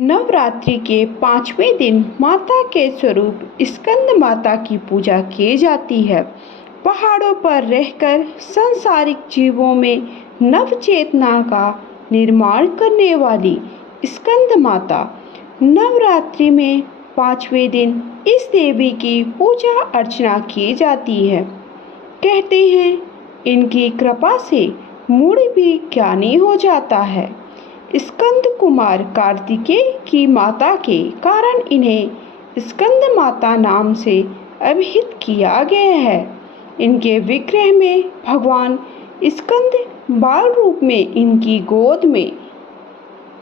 नवरात्रि के 5वें दिन माता के स्वरूप स्कंद माता की पूजा की जाती है। पहाड़ों पर रहकर सांसारिक जीवों में नव चेतना का निर्माण करने वाली स्कंद माता नवरात्रि में 5वें दिन इस देवी की पूजा अर्चना की जाती है। कहते हैं इनकी कृपा से मूड भी ज्ञानी हो जाता है। स्कंद कुमार कार्तिकेय की माता के कारण इन्हें स्कंद माता नाम से अभिहित किया गया है। इनके विग्रह में भगवान स्कंद बाल रूप में इनकी गोद में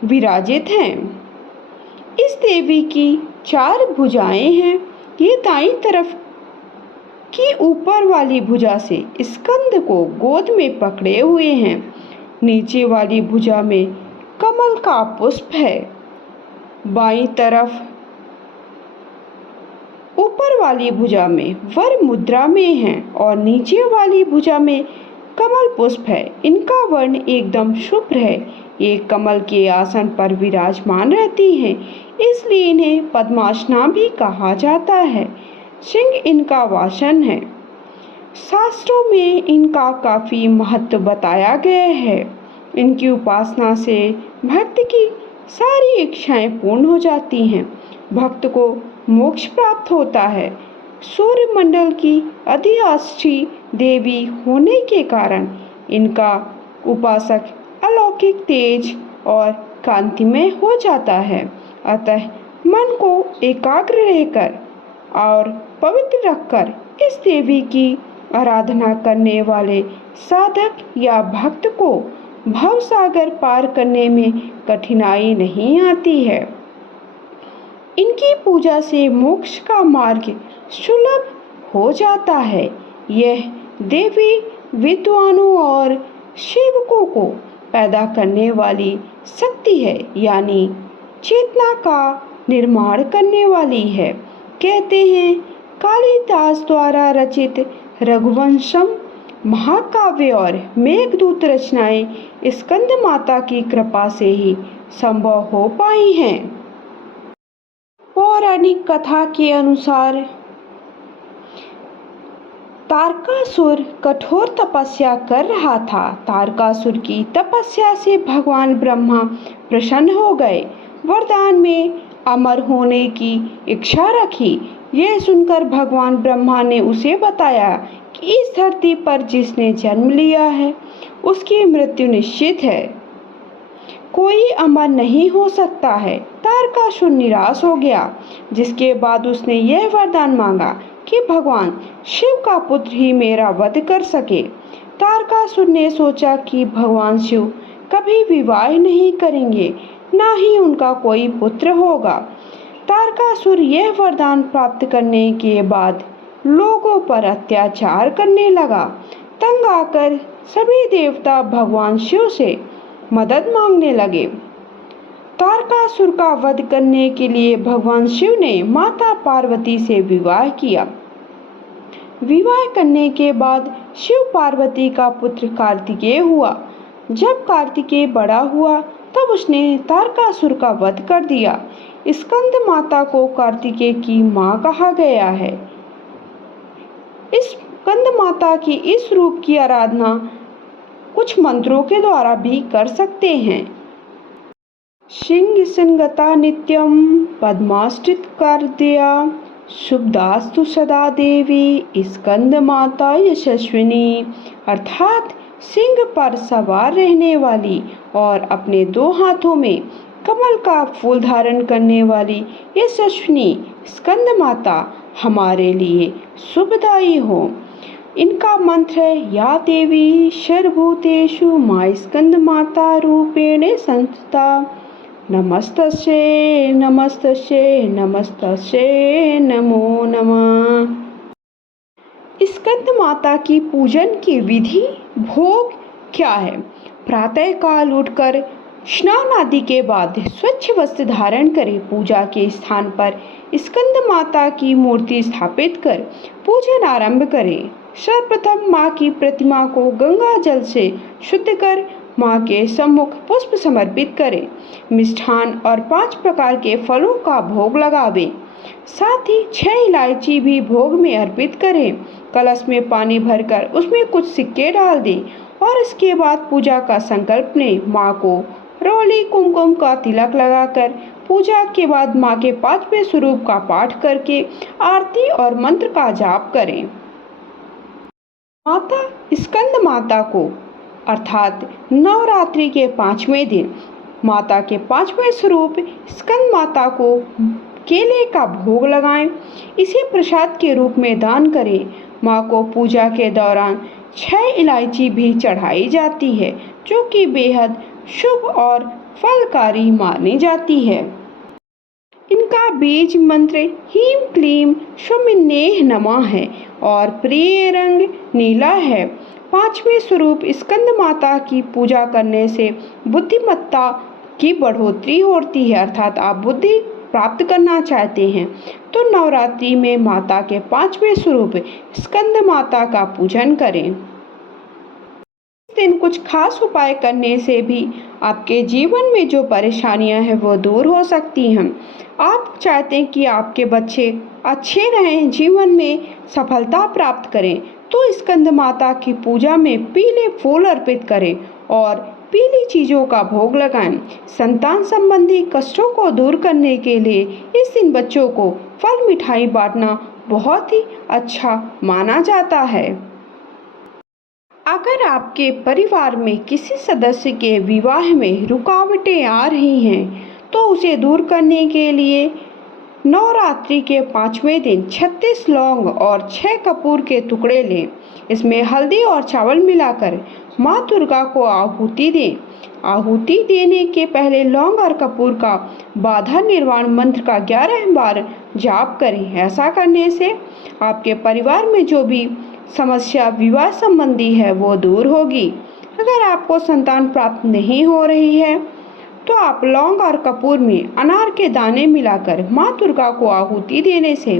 विराजित हैं। इस देवी की 4 भुजाएं हैं। ये दाईं तरफ की ऊपर वाली भुजा से स्कंद को गोद में पकड़े हुए हैं। नीचे वाली भुजा में कमल का पुष्प है। बाईं तरफ ऊपर वाली भुजा में वर मुद्रा में है और नीचे वाली भुजा में कमल पुष्प है। इनका वर्ण एकदम शुभ्र है। ये कमल के आसन पर विराजमान रहती हैं, इसलिए इन्हें पद्मासना भी कहा जाता है। सिंह इनका वासन है। शास्त्रों में इनका काफी महत्व बताया गया है। इनकी उपासना से भक्त की सारी इच्छाएं पूर्ण हो जाती हैं। भक्त को मोक्ष प्राप्त होता है। सूर्य मंडल की अधिष्ठात्री देवी होने के कारण इनका उपासक अलौकिक तेज और कांतिमय हो जाता है। अतः मन को एकाग्र रहकर और पवित्र रखकर इस देवी की आराधना करने वाले साधक या भक्त को भव सागर पार करने में कठिनाई नहीं आती है। इनकी पूजा से मोक्ष का मार्ग सुलभ हो जाता है। यह देवी विद्वानों और सेवकों को पैदा करने वाली शक्ति है, यानी चेतना का निर्माण करने वाली है। कहते हैं कालिदास द्वारा रचित रघुवंशम महाकाव्य और मेघदूत रचनाएं स्कंद माता की कृपा से ही संभव हो पाई हैं। पौराणिक कथा के अनुसार तारकासुर कठोर तपस्या कर रहा था। तारकासुर की तपस्या से भगवान ब्रह्मा प्रसन्न हो गए। वरदान में अमर होने की इच्छा रखी। यह सुनकर भगवान ब्रह्मा ने उसे बताया कि इस धरती पर जिसने जन्म लिया है उसकी मृत्यु निश्चित है। कोई अमर नहीं हो सकता है। तारकासुर निराश हो गया, जिसके बाद उसने यह वरदान मांगा कि भगवान शिव का पुत्र ही मेरा वध कर सके। तारकासुर ने सोचा कि भगवान शिव कभी विवाह नहीं करेंगे, ना ही उनका कोई पुत्र होगा। तारकासुर यह वरदान प्राप्त करने के बाद लोगों पर अत्याचार करने लगा। तंग आकर सभी देवता भगवान शिव से मदद मांगने लगे। तारकासुर का वध करने के लिए भगवान शिव ने माता पार्वती से विवाह किया। विवाह करने के बाद शिव पार्वती का पुत्र कार्तिकेय हुआ। जब कार्तिकेय बड़ा हुआ तब उसने तारकासुर का वध कर दिया। स्कंद माता को कार्तिकेय की मां कहा गया है। इस स्कंद माता की इस रूप की आराधना कुछ मंत्रों के द्वारा भी कर सकते हैं। सिंह संगता नित्यम पद्माश्रित कार्द्या शुभदास्तु सदा देवी स्कंद माता यशस्विनी। अर्थात सिंह पर सवार रहने वाली और अपने 2 हाथों में कमल का फूल धारण करने वाली यशस्विनी स्कंद माता हमारे लिए शुभदायी हो। इनका मंत्र है या देवी सर्वभूतेषु मां स्कंद माता रूपेण संस्थिता। नमस्तस्यै नमस्तस्यै नमस्तस्यै नमो नमः। स्कंद माता की पूजन की विधि भोग क्या है? प्रातः काल उठकर स्नान आदि के बाद स्वच्छ वस्त्र धारण करें। पूजा के स्थान पर स्कंद माता की मूर्ति स्थापित कर पूजन आरंभ करें। सर्वप्रथम मां की प्रतिमा को गंगा जल से शुद्ध कर माँ के सम्मुख पुष्प समर्पित करें। मिष्ठान और 5 प्रकार के फलों का भोग लगावें। साथ ही 6 इलायची भी भोग में अर्पित करें। कलश में पानी भरकर उसमें कुछ सिक्के डाल दें और इसके बाद पूजा का संकल्प लें। माँ को रोली कुमकुम का तिलक लगाकर पूजा के बाद माँ के 5वें स्वरूप का पाठ करके आरती और मंत्र का जाप करें। माता स्कंद माता को अर्थात नवरात्रि के 5वें दिन माता के 5वें स्वरूप स्कंद माता को केले का भोग लगाएं। इसे प्रसाद के रूप में दान करें। माँ को पूजा के दौरान 6 इलायची भी चढ़ाई जाती है, जो कि बेहद शुभ और फलकारी मानी जाती है। इनका बीज मंत्र हीम क्लीम शुमिन्नेह नमः है और प्रिय रंग नीला है। 5वें स्वरूप स्कंद माता की पूजा करने से बुद्धिमत्ता की बढ़ोतरी होती है, अर्थात आप बुद्धि प्राप्त करना चाहते हैं तो नवरात्रि में माता के 5वें स्वरूप स्कंद माता का पूजन करें। इस दिन कुछ खास उपाय करने से भी आपके जीवन में जो परेशानियां हैं वो दूर हो सकती हैं। आप चाहते हैं कि आपके बच्चे अच्छे रहें, जीवन में सफलता प्राप्त करें, तो स्कंद माता की पूजा में पीले फूल अर्पित करें और पीली चीज़ों का भोग लगाएं। संतान संबंधी कष्टों को दूर करने के लिए इस दिन बच्चों को फल मिठाई बांटना बहुत ही अच्छा माना जाता है। अगर आपके परिवार में किसी सदस्य के विवाह में रुकावटें आ रही हैं तो उसे दूर करने के लिए नवरात्रि के 5वें दिन 36 लौंग और 6 कपूर के टुकड़े लें। इसमें हल्दी और चावल मिलाकर माँ दुर्गा को आहुति दें। आहुति देने के पहले लौंग और कपूर का बाधा निर्वाण मंत्र का 11 बार जाप करें। ऐसा करने से आपके परिवार में जो भी समस्या विवाह संबंधी है वो दूर होगी। अगर आपको संतान प्राप्त नहीं हो रही है तो आप लौंग और कपूर में अनार के दाने मिलाकर माँ दुर्गा को आहुति देने से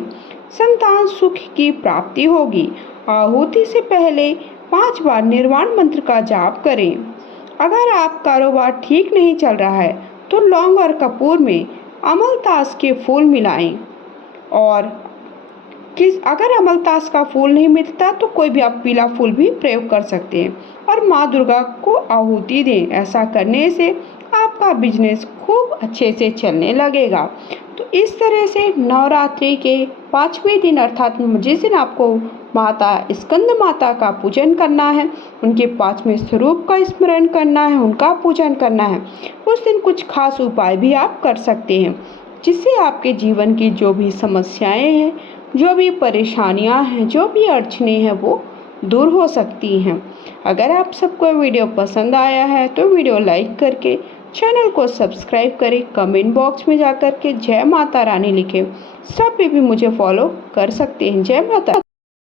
संतान सुख की प्राप्ति होगी। आहुति से पहले 5 बार निर्वाण मंत्र का जाप करें। अगर आप कारोबार ठीक नहीं चल रहा है तो लौंग और कपूर में अमलतास के फूल मिलाएं और अगर अमलतास का फूल नहीं मिलता तो कोई भी आप पीला फूल भी प्रयोग कर सकते हैं और माँ दुर्गा को आहुति दें। ऐसा करने से आपका बिजनेस खूब अच्छे से चलने लगेगा। तो इस तरह से नवरात्रि के 5वें दिन अर्थात जिस दिन आपको माता स्कंद माता का पूजन करना है, उनके 5वें स्वरूप का स्मरण करना है, उनका पूजन करना है, उस दिन कुछ खास उपाय भी आप कर सकते हैं जिससे आपके जीवन की जो भी समस्याएं हैं, जो भी परेशानियां हैं, जो भी अड़चने हैं वो दूर हो सकती हैं। अगर आप सबको वीडियो पसंद आया है तो वीडियो लाइक करके चैनल को सब्सक्राइब करें। कमेंट बॉक्स में जाकर के जय माता रानी लिखें। सब पे भी मुझे फॉलो कर सकते हैं। जय माता।